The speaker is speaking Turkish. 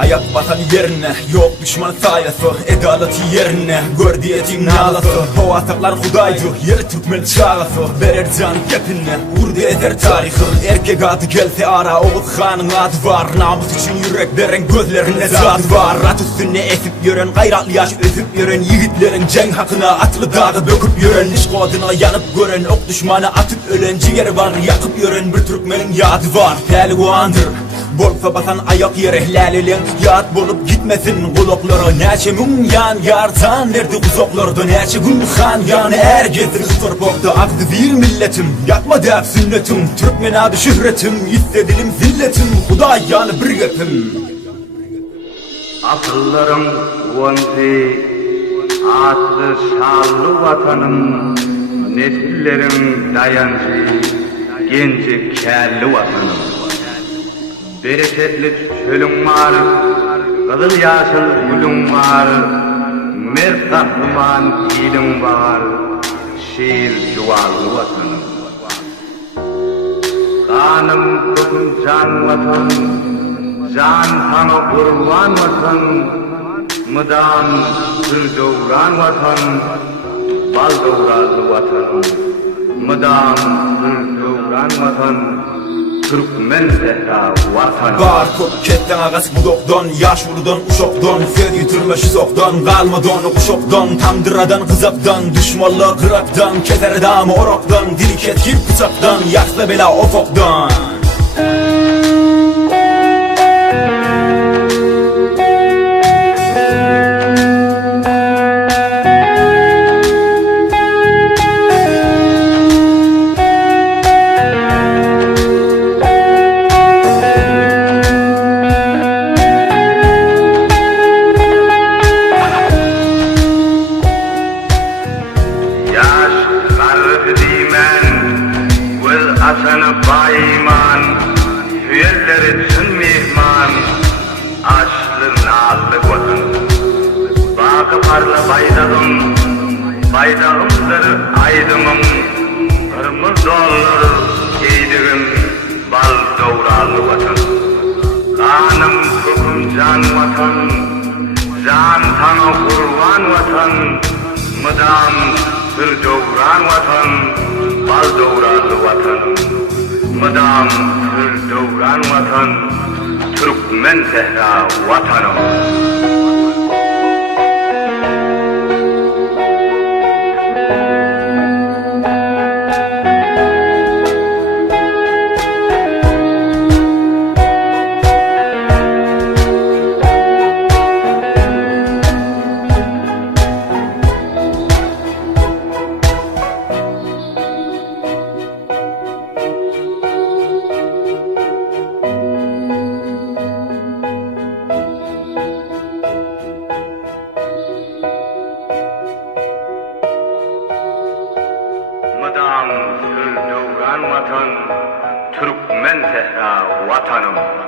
Ayak batan yerine, yok düşman sayası, edaleti yerine, gör diyetim nalası. O ataklar hudaydı, yer Türkmen çağası, verir can hepine, vurdu ezer tarihi. Erkek adı gelse ara, Oğuz Han'ın adı var. Namus için yüreklerin gözlerine zadı var. At üstüne esip yören, gayratlı yaş öpüp yören, yiğitlerin cenk hakkına atlı dağı döküp yören, iş koduna yanıp gören, ok düşmanı atıp ölen, ciğeri var yakıp yören bir Türkmenin yadı var. Pehlivandır, bolsa basan ayak yere lalelen, yat bolup gitmesin kulakları. Neçe gün yan yardan verdi uzaklarda, neçe gün han yan ergezir torpakta. Akdı bir milletim, yakma def sünnetim, Türkmen adı şöhretim, istedilim zilletim, Huday yanı bir yetim. Asıllarım vonzi, aslı şallı vatanım, nesillerim dayancı, genci kelli vatanım. Bereketli çölüm var, kızıl yaşıl gülüm var, mert kahraman ilim var, şiir cuvarlı vatanım. Kanım kokum can vatan, can sana kurban vatan, mıdan sır doğuran vatan, bal doğralı vatanım. Mıdan sır doğuran vatan, Türkmen zehra vatanım. Bar kop ketten ağas budokdan, yaş vurdan uşokdan, söz yitirme şizokdan, kalmadan okuşokdan, tamdıradan kızaktan, düşmanla kıraktan, keser damı oroktan, dili ketkir bıçaktan, yaksa bela ofoktan. Atanı bayman, hüyerleri tün mihman, açlı nallı vatan. Bakı parla baydağım, baydağımdır aydımım, kırmızı olur giydiğim bal doğralı vatan. Kanım kokum can vatan, can sana kurban vatan, mıdam sır doğuran vatan, bal doğralı vatan. Mıdam sır doğuran vatan, Türkmen zehra vatanım. Mıdam sır doğuran vatan, Türkmen zehra vatanım.